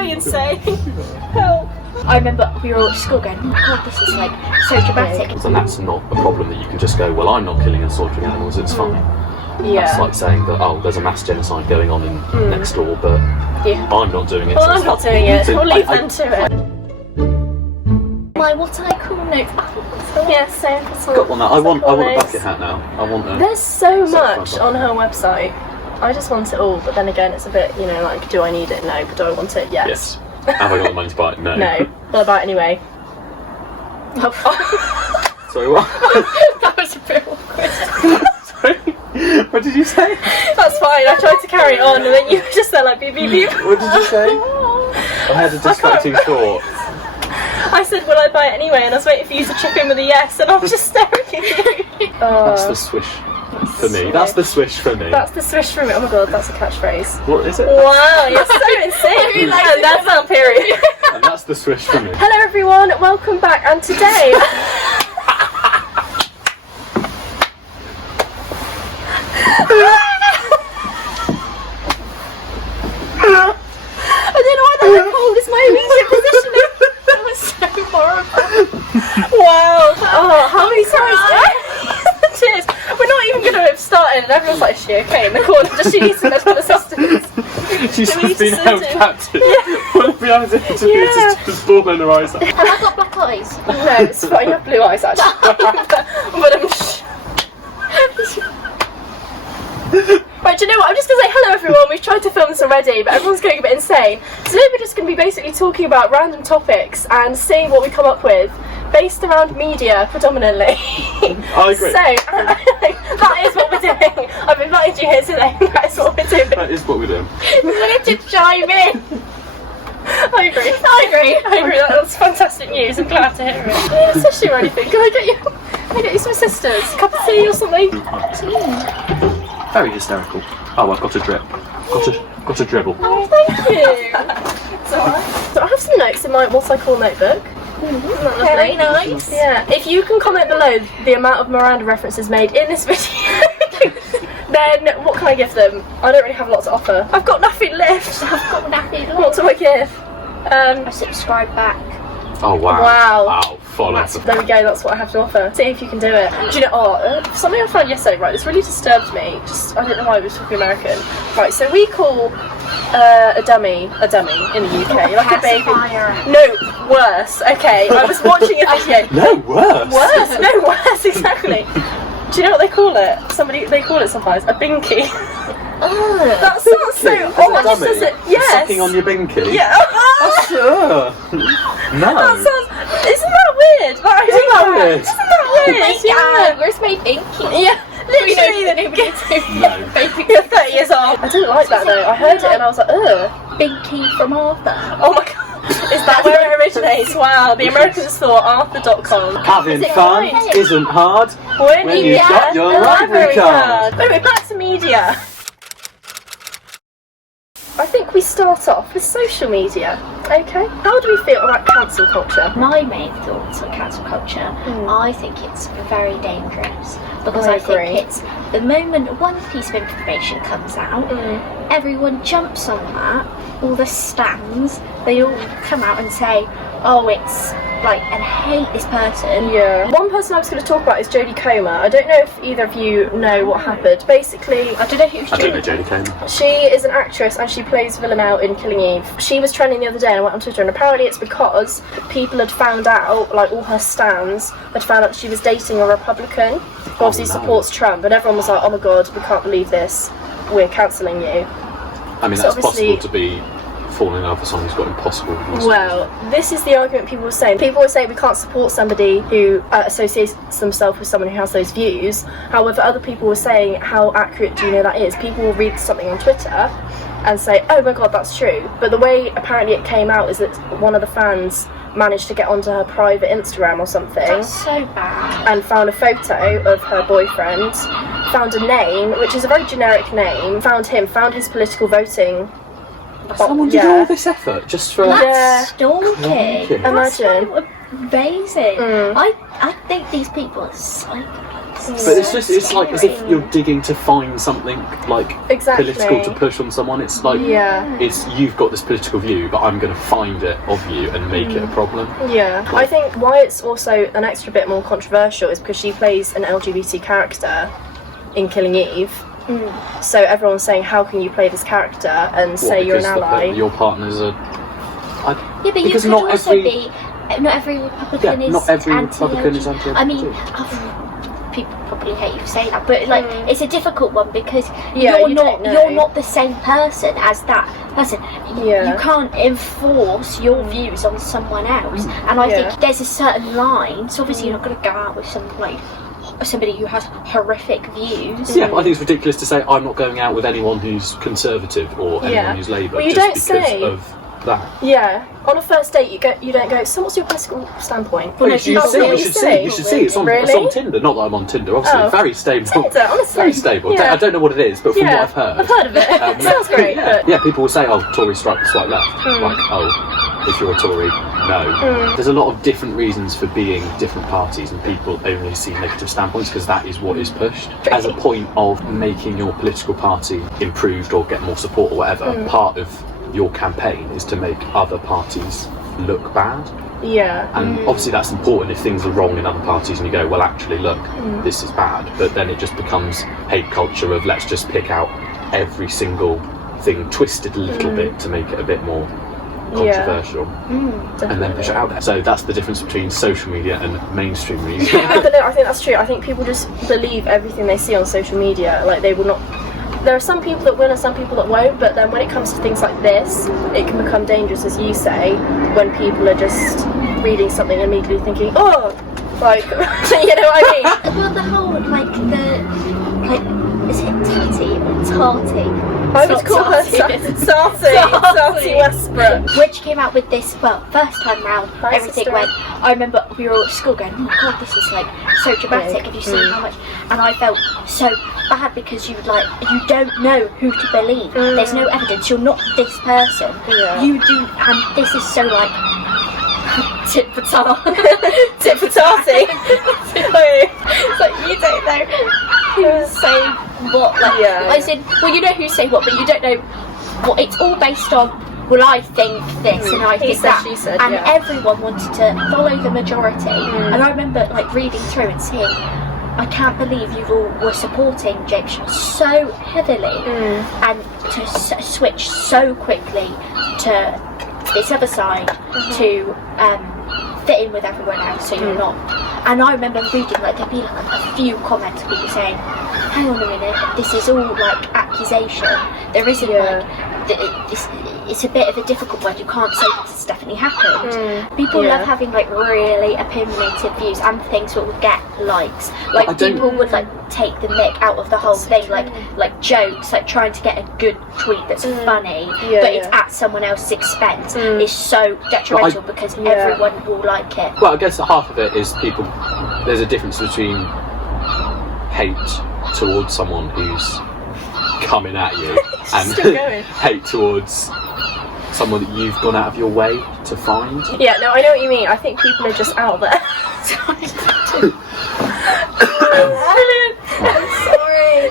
going insane. Help. I remember we were all at school going, oh my god, this is like so dramatic. And that's not a problem that you can just go, well, I'm not killing and slaughtering animals, it's fine. Yeah. That's like saying that, oh, there's a mass genocide going on in next door, but I'm not doing it. Well, so I'm not doing it. We'll leave them to it. My what I call notes. Yeah, same. Got one now. I want a bucket hat now. I want a... There's so much on her website. I just want it all, but then again, it's a bit, you know, like, do I need it? No. But do I want it? Yes. Have I got the money to buy it? No. No. Well, I buy it anyway. Oh. Sorry, what? That was a bit awkward. Sorry? What did you say? That's fine. I tried to carry it on, and then you were just there like beep beep beep. What did you say? I had a distracting thought. I said, will I buy it anyway? And I was waiting for you to chip in with a yes, and I'm just staring at you. That's the swish for me. That's the swish for me. That's the swish for me. Oh my god, that's a catchphrase. What is it? Wow, you're so insane. And that's our period. And that's the swish for me. Hello everyone, welcome back, and today... I don't know why that was cold. It's my immediate positioning. That was so horrible. Wow. Oh, how many times? Cheers. We're not even going to have started, and everyone's like, is she okay in the corner? Does she need some medical assistance? She's just been held captive. One of Rhiana's interviews is just bawling her eyes out. Have I got black eyes? No, it's fine. You have blue eyes, actually. But Right, do you know what? I'm just going to say hello everyone. We've tried to film this already, but everyone's going a bit insane. So today we're just going to be basically talking about random topics and seeing what we come up with, based around media predominantly. I agree. So, that is what we're doing. I've invited you here today. That is what we're doing. That is what we're doing. We're going to chime in. I agree. That was fantastic news. I'm glad to hear it. Do you need a tissue or anything? Can I get you some sisters? A cup of tea or something? Very hysterical. Oh, I've got a drip. Got a dribble. Oh, thank you. So I have some notes in my what I call notebook. Very nice. Yeah. If you can comment below the amount of Miranda references made in this video, then what can I give them? I don't really have a lot to offer. I've got nothing left. What do I give? I subscribe back. Oh, wow. Wow. Follow. There we go, that's what I have to offer. See if you can do it. Do you know, something I found yesterday, right, this really disturbed me. Just, I don't know why we were talking American. Right, so we call a dummy in the UK. Like a baby. No, worse. Okay, I was watching a video. No, worse. No, worse, exactly. Do you know what they call it? They call it sometimes a binky. That sounds so odd, does it? Yes. Sucking on your binky? Yeah. Oh, sure. No. That sounds... Isn't that weird? Isn't that weird? Yeah, where's my binky? Yeah. Literally, that nobody You're 30 years old. I didn't like that though. I heard it and I was like, ugh. Binky from Arthur. Oh my god. Is that where it originates? Wow, the Americans thought Arthur.com. Having fun isn't hard when you've got your library card. Anyway, back to media. I think we start off with social media. Okay. How do we feel about cancel culture? My main thoughts on cancel culture, I think it's very dangerous because I agree. think it's the moment one piece of information comes out, everyone jumps on that, all the stands, they all come out and say, oh, it's like, and hate this person. Yeah. One person I was going to talk about is Jodie Comer. I don't know if either of you know what happened. Basically, I don't know who's I don't know Jodie Comer. She is an actress and she plays Villanelle in Killing Eve. She was trending the other day and I went on Twitter, and apparently it's because people had found out, like all her stans had found out she was dating a Republican who obviously supports Trump, and everyone was like, oh my god, we can't believe this, we're cancelling you. I mean, that's possible to be falling in love with someone who's got impossible views. Well, this is the argument people were saying. People were saying we can't support somebody who associates themselves with someone who has those views. However, other people were saying, how accurate do you know that is? People will read something on Twitter and say, oh my god, that's true. But the way apparently it came out is that one of the fans managed to get onto her private Instagram or something. That's so bad. And found a photo of her boyfriend, found a name, which is a very generic name, found his political voting. Someone did all this effort just for... That's stalking. Imagine. That's so amazing. I think these people are psychopaths. But it's like as if you're digging to find something like political to push on someone. It's like it's you've got this political view, but I'm going to find it of you and make it a problem. Yeah, I think why it's also an extra bit more controversial is because she plays an LGBT character in Killing Eve. So everyone's saying, how can you play this character and say you're an ally? Your partner's a... Yeah, but you could also be... Not every Republican is not every anti-LGBT. Republican is anti-LGBT. I mean, people probably hate you for saying that, but like it's a difficult one because you're not the same person as that person. You can't enforce your views on someone else, and I think there's a certain line. So obviously you're not going to go out with somebody who has horrific views. Yeah, I think it's ridiculous to say I'm not going out with anyone who's conservative or anyone who's Labour of that. Yeah, on a first date you don't go, so what's your political standpoint? Well, you should see. It's on Tinder. Not that I'm on Tinder, obviously. Very stable. Tinder, honestly. Very stable. I don't know what it is, but from what I've heard. I've heard of it. It sounds great. Yeah, people will say, oh, Tory swipe left. Like, oh, if you're a Tory, no. There's a lot of different reasons for being different parties, and people only see negative standpoints because that is what is pushed. As a point of making your political party improved or get more support or whatever, part of your campaign is to make other parties look bad. And obviously that's important if things are wrong in other parties and you go, well, actually, look, this is bad. But then it just becomes hate culture of let's just pick out every single thing twisted a little bit to make it a bit more controversial and then push it out there. So that's the difference between social media and mainstream media. But no, I think that's true. I think people just believe everything they see on social media. Like, they will not... There are some people that will and some people that won't, but then when it comes to things like this, it can become dangerous, as you say, when people are just reading something and immediately thinking, oh, like, you know what I mean? Well, the whole, is it Tati or Tati? I would call her Tati Westbrook. When she came out with this, first time round, everything went. I remember we were all at school going, oh my god, this is so dramatic. Have you seen how much? And I felt so bad because you don't know who to believe. There's no evidence. You're not this person. You do, and this is so tit for tat. Tit for Tati. It's like you don't know who's saying what. I said, well, you know who's saying what, but you don't know what. It's all based on, well, I think this and I think that. She said, and everyone wanted to follow the majority. And I remember reading through and seeing, I can't believe you all were supporting Jade so heavily and to switch so quickly to this other side to fit in with everyone else, so you're not. And I remember reading there'd be a few comments of people saying, hang on a minute, this is all accusation. There isn't it's a bit of a difficult one. You can't say this has definitely happened. People love having really opinionated views and things that would get likes. People would take the mick out of the whole thing, like jokes, trying to get a good tweet that's funny, but it's at someone else's expense. Is so detrimental because everyone will like it. Well, I guess half of it is people. There's a difference between hate towards someone who's coming at you and hate towards someone that you've gone out of your way to find. Yeah, no, I know what you mean. I think people are just out there. I'm sorry.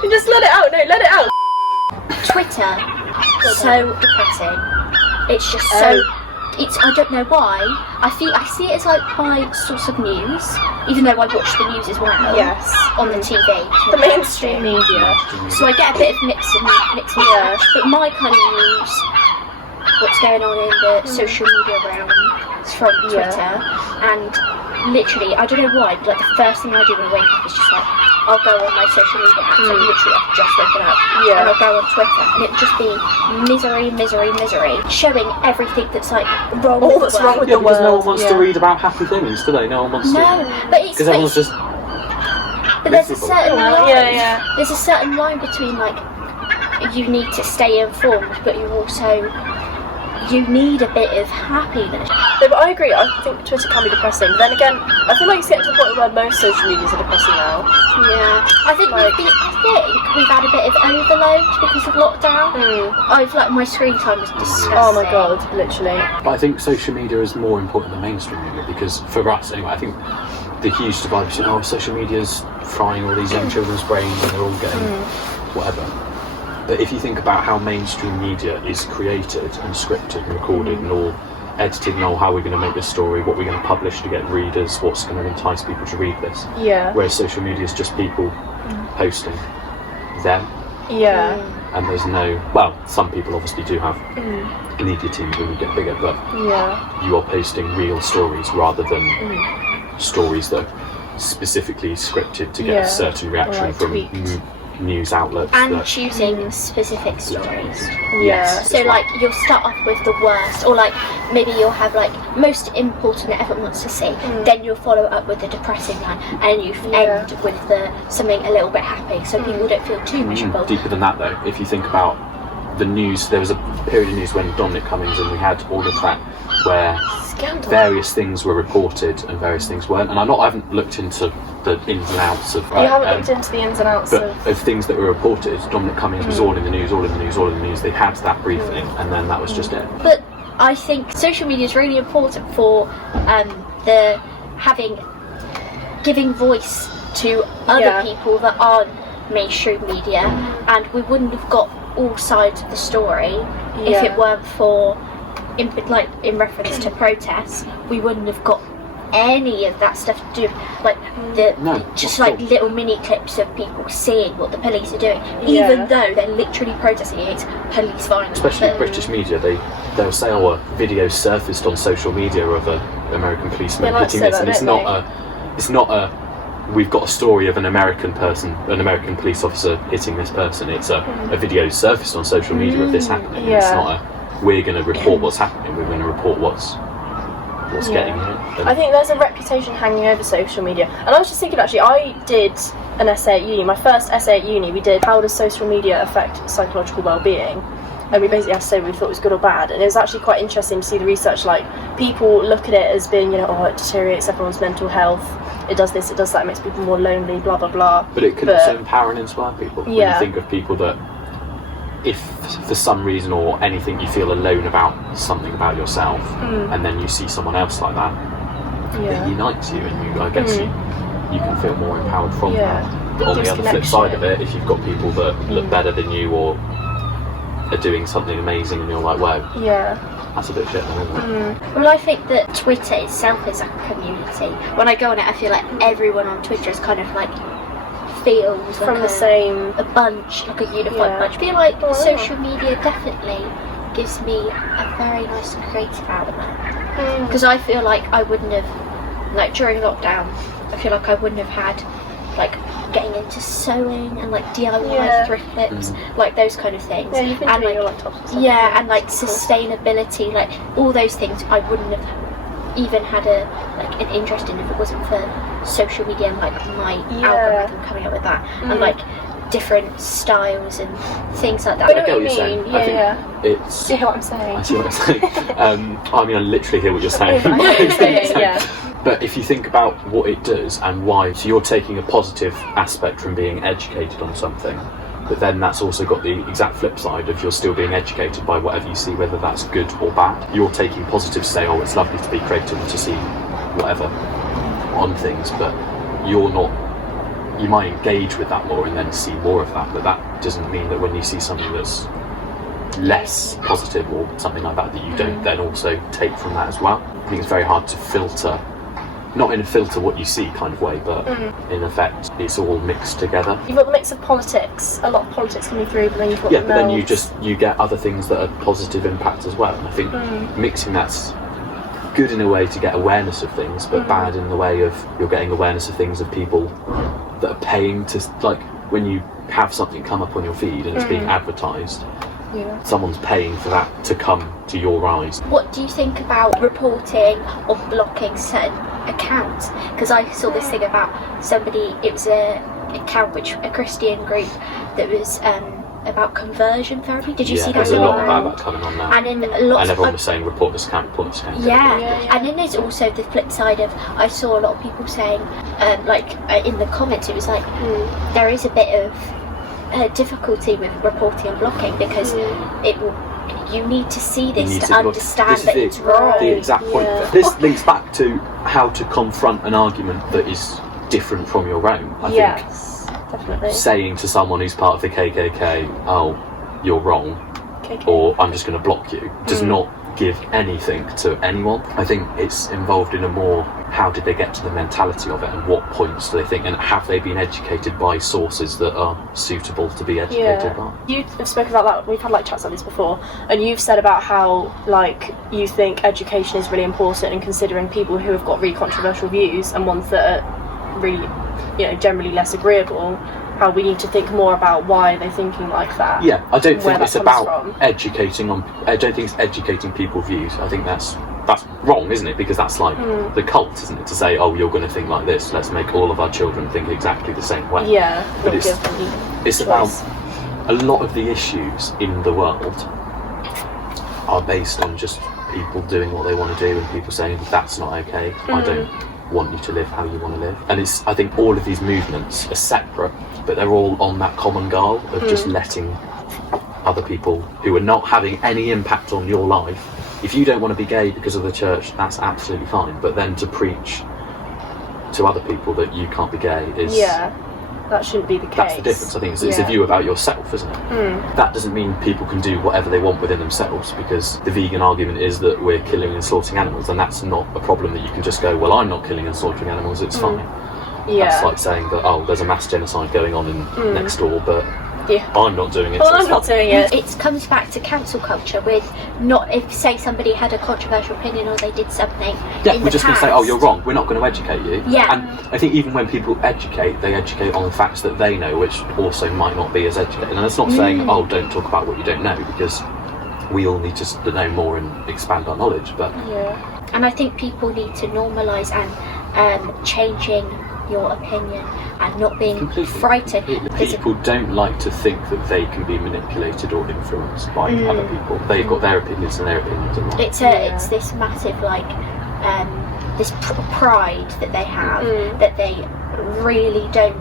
Just let it out. No, let it out. Twitter, so depressing. It's just so. I don't know why. I see it as my source of news, even though I watch the news as well. Yes. On the TV. The mainstream media. So I get a bit of mix and match. But my kind of news, what's going on in the social media realm, is from Twitter. And literally, I don't know why, but the first thing I do when I wake up is just I'll go on my social media apps, literally I've just woken up, and I'll go on Twitter, and it'll just be misery, showing everything that's wrong all that's wrong with the world. Because no one wants to read about happy things, do they? No one wants to. No, but it's... Because everyone's just... But there's a certain line. There's a certain line between, you need to stay informed, but you need a bit of happiness. No, but I agree. I think Twitter can be depressing. But then again, I feel like it's getting to the point where most social medias are depressing now. Yeah. I think we've had a bit of overload because of lockdown. My screen time was disgusting. Oh my god, literally. But I think social media is more important than mainstream media because for us, anyway, I think the huge divide between social media's frying all these young children's brains and they're all getting whatever. But if you think about how mainstream media is created and scripted and recorded and all edited and all how we're going to make this story, what we're going to publish to get readers, what's going to entice people to read this. Yeah. Whereas social media is just people posting them. Yeah. And there's no, well, some people obviously do have media teams when you get bigger, but you are posting real stories rather than stories that are specifically scripted to get a certain reaction like from news outlets. And choosing specific stories. Yeah. So like you'll start off with the worst, or like maybe you'll have like most important that everyone wants to see, then you'll follow it up with the depressing one, and you end with the something a little bit happy, so people don't feel too miserable. Deeper than that though, if you think about the news, there was a period of news when Dominic Cummings and we had all of that where various things were reported and various things weren't, and I haven't looked into the ins and outs of you haven't looked into the ins and outs of things that were reported. Dominic Cummings was all in the news, they had that briefing and then that was just it. But I think social media is really important for the giving voice to other people that aren't mainstream media, and we wouldn't have got all sides of the story if it weren't for in reference to protests. We wouldn't have got any of that stuff to do, like little mini clips of people seeing what the police are doing, even though they're literally protesting against police violence. Especially British media, they'll say, "Oh, a video surfaced on social media of an American policeman hitting this," and it's not a we've got a story of an American police officer hitting this person. It's a video surfaced on social media of this happening. It's not we're going to report what's happening. We're going to report what's getting here. I think there's a reputation hanging over social media. And I was just thinking, actually, I did an essay at uni. My first essay at uni, we did how does social media affect psychological well-being? And we basically had to say we thought it was good or bad. And it was actually quite interesting to see the research. Like, people look at it as being, it deteriorates everyone's mental health. It does this, it does that, it makes people more lonely, blah, blah, blah. But it can also empower and inspire people. When you think of people that, if for some reason or anything you feel alone about something about yourself, and then you see someone else like that, it unites you, and I guess you can feel more empowered from that. But on the other flip side of it, if you've got people that look better than you or are doing something amazing and you're like, wow, that's a bit shit, isn't it? Well, I think that Twitter itself is a community. When I go on it, I feel like everyone on Twitter is kind of like feels from like the same bunch, like a unified bunch. I feel like social media definitely gives me a very nice creative outlet, because I feel like I wouldn't have, like during lockdown, I feel like I wouldn't have had like getting into sewing and like DIY thrift flips, like those kind of things. Yeah, you've been and doing like your laptops and stuff. Yeah, and like sustainability, like all those things I wouldn't have even had an interest in if it wasn't for social media and like my algorithm coming up with that, and like different styles and things like that. I get what you're saying. I think it's... See what I'm saying? I see what I'm saying. I mean, I literally hear what you're saying. But if you think about what it does and why, so you're taking a positive aspect from being educated on something, but then that's also got the exact flip side of you're still being educated by whatever you see, whether that's good or bad. You're taking positive to say, oh, it's lovely to be creative and to see whatever on things, but you're not, you might engage with that more and then see more of that, but that doesn't mean that when you see something that's less positive or something like that, that you don't then also take from that as well. I think it's very hard to filter, not in a filter what you see kind of way, but in effect it's all mixed together. You've got the mix of politics, a lot of politics coming through, but then you've got but then you get other things that are positive impact as well, and I think mixing that's good in a way to get awareness of things, but bad in the way of you're getting awareness of things of people that are paying to, like when you have something come up on your feed and it's being advertised, someone's paying for that to come to your eyes. What do you think about reporting or blocking certain accounts? Because I saw this thing about somebody, it was a Christian group that was about conversion therapy. Did you see that? There's a lot about that coming on now. And then lots and everyone was saying report this account, report this account. And then there's also the flip side of, I saw a lot of people saying, in the comments, it was like, there is a bit of difficulty with reporting and blocking, because you need to see this need to to look- understand this is that it. it's wrong. The exact point. Yeah. This links back to how to confront an argument that is different from your own. I think Yes, definitely. saying to someone who's part of the KKK, oh, you're wrong, KKK. or I'm just going to block you, does not give anything to anyone. I think it's involved in a more, how did they get to the mentality of it, and what points do they think, and have they been educated by sources that are suitable to be educated by? You have spoken about that. We've had like chats like this before, and you've said about how like you think education is really important, and considering people who have got really controversial views and ones that are really, you know, generally less agreeable, how we need to think more about why they're thinking like that. Yeah, I don't where think it's that about comes from. educating on. I don't think it's educating people's views. I think that's wrong, isn't it? Because that's like the cult, isn't it? To say, oh, you're going to think like this. Let's make all of our children think exactly the same way. Yeah, But not it's give any it's choice. about a lot of the issues in the world are based on just people doing what they want to do, and people saying that's not okay. I don't want you to live how you want to live. And it's, I think all of these movements are separate, but they're all on that common goal of just letting other people who are not having any impact on your life. If you don't want to be gay because of the church, that's absolutely fine, but then to preach to other people that you can't be gay is that shouldn't be the case. that's the difference. I think it's a view about yourself, isn't it? That doesn't mean people can do whatever they want within themselves, because the vegan argument is that we're killing and slaughtering animals, and that's not a problem that you can just go, well, I'm not killing and slaughtering animals, it's fine. That's like saying that, oh, there's a mass genocide going on in next door, but I'm not doing it. Well, so I'm it's not fine. doing it. It comes back to cancel culture with not if say somebody had a controversial opinion or they did something in We're the just going to say, past. oh, you're wrong, we're not going to educate you. Yeah. And I think even when people educate, they educate on the facts that they know, which also might not be as educated. And it's not saying, oh, don't talk about what you don't know, because we all need to know more and expand our knowledge. But And I think people need to normalise and changing your opinion and not being frightened. People don't like to think that they can be manipulated or influenced by other people. They've got their opinions and their opinions are right. It's this massive this pride that they have that they really don't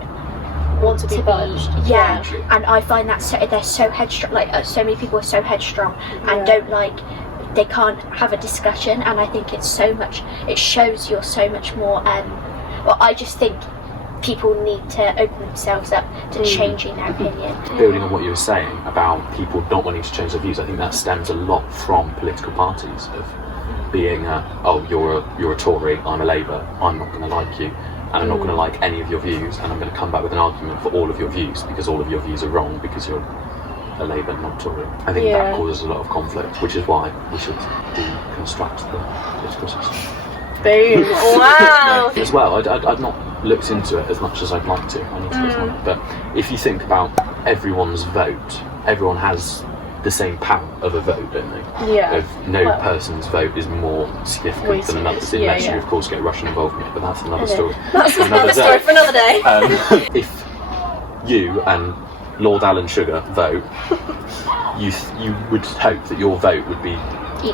want to be budged. and I find that they're so headstrong, like so many people are so headstrong and don't like, they can't have a discussion, and I think it shows you're so much more well, I just think people need to open themselves up to changing their opinion. Building on what you were saying about people not wanting to change their views, I think that stems a lot from political parties of being oh, you're a Tory, I'm a Labour, I'm not going to like you, and I'm not going to like any of your views, and I'm going to come back with an argument for all of your views because all of your views are wrong because you're a Labour, not Tory. I think that causes a lot of conflict, which is why we should deconstruct the political system. Boom. Wow. As well, I'd not looked into it as much as I'd like to. I need to get on it. But if you think about everyone's vote, everyone has the same power of a vote, don't they? Yeah. Of no person's vote is more significant than another's, unless you, of course, get Russian involvement. But that's another story. That's another story for another day. If you and Lord Alan Sugar vote, you would hope that your vote would be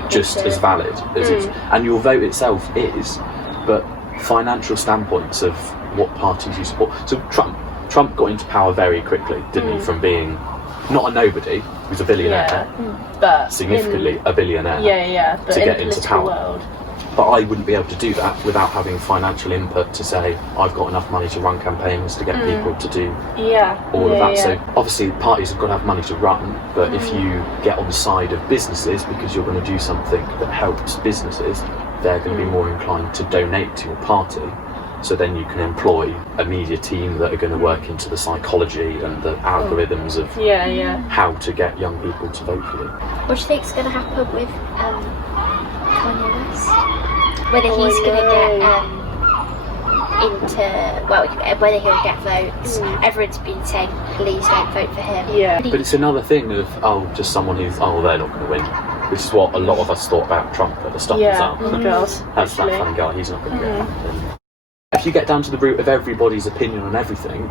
just as valid as it's, and your vote itself is, but financial standpoints of what parties you support. So Trump got into power very quickly, didn't he? From being not a nobody, he was a billionaire, but significantly a billionaire, but to in get the into political power. world. But I wouldn't be able to do that without having financial input to say I've got enough money to run campaigns to get people to do all of that. So obviously parties have got to have money to run, but if you get on the side of businesses because you're going to do something that helps businesses, they're going to be more inclined to donate to your party. So then you can employ a media team that are going to work into the psychology and the algorithms of how to get young people to vote for you. What do you think is going to happen with Kanye West? Whether he's going to get whether he'll get votes. Everyone's been saying, please don't vote for him. But it's another thing of, just someone who's, they're not going to win. Which is what a lot of us thought about Trump at the start of the That's that funny guy, he's not going to get. If you get down to the root of everybody's opinion on everything,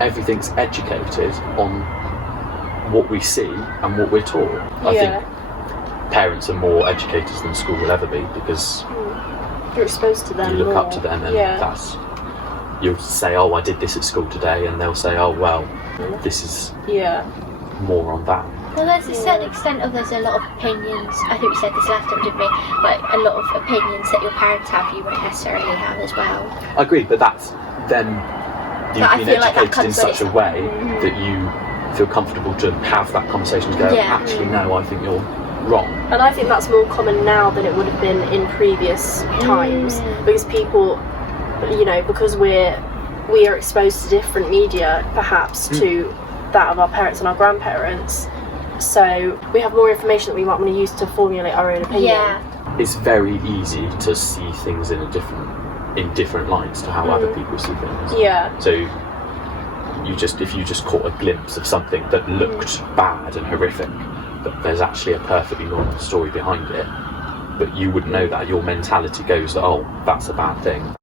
everything's educated on what we see and what we're taught. I think parents are more educated than school will ever be, because you're exposed to them. You look more. up to them, and that's, you'll say, oh, I did this at school today, and they'll say, oh, well, this is more on that. Well, there's a certain extent of there's a lot of opinions. I think we said this last time, didn't we? Like a lot of opinions that your parents have, you won't necessarily have as well. I agree, but that's then you've been educated in such a way that you feel comfortable to have that conversation and go, actually, no, I think you're wrong. And I think that's more common now than it would have been in previous times, because people, you know, because we are exposed to different media, perhaps, to that of our parents and our grandparents. So we have more information that we might want to use to formulate our own opinion. Yeah. It's very easy to see things in different lights to how other people see things. Yeah. So if you just caught a glimpse of something that looked bad and horrific, but there's actually a perfectly normal story behind it, but you wouldn't know that. Your mentality goes that, oh, that's a bad thing.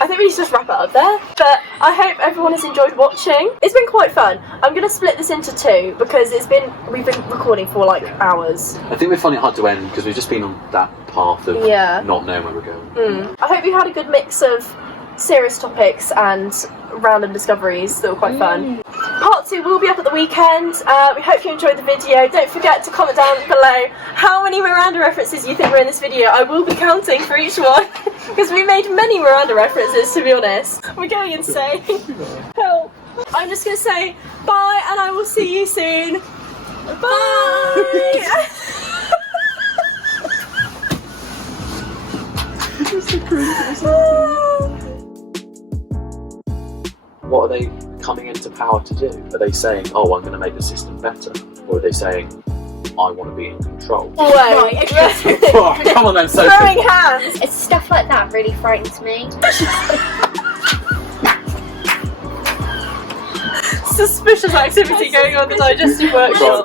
I think we need to just wrap it up there, but I hope everyone has enjoyed watching. It's been quite fun. I'm going to split this into two because we've been recording for like hours. I think we're finding it hard to end because we've just been on that path of not knowing where we're going. I hope you had a good mix of serious topics and random discoveries that were quite fun. Part 2 will be up at the weekend. We hope you enjoyed the video. Don't forget to comment down below how many Miranda references you think were in this video. I will be counting for each one because we made many Miranda references, to be honest. We're going insane. Help. I'm just going to say bye and I will see you soon. Bye! What are they coming into power to do? Are they saying, oh, I'm going to make the system better? Or are they saying, I want to be in control? Wait, okay. Oh, come on then, Sophie. Throwing hands. It's stuff like that really frightens me. Suspicious activity going on in the digestive workshop.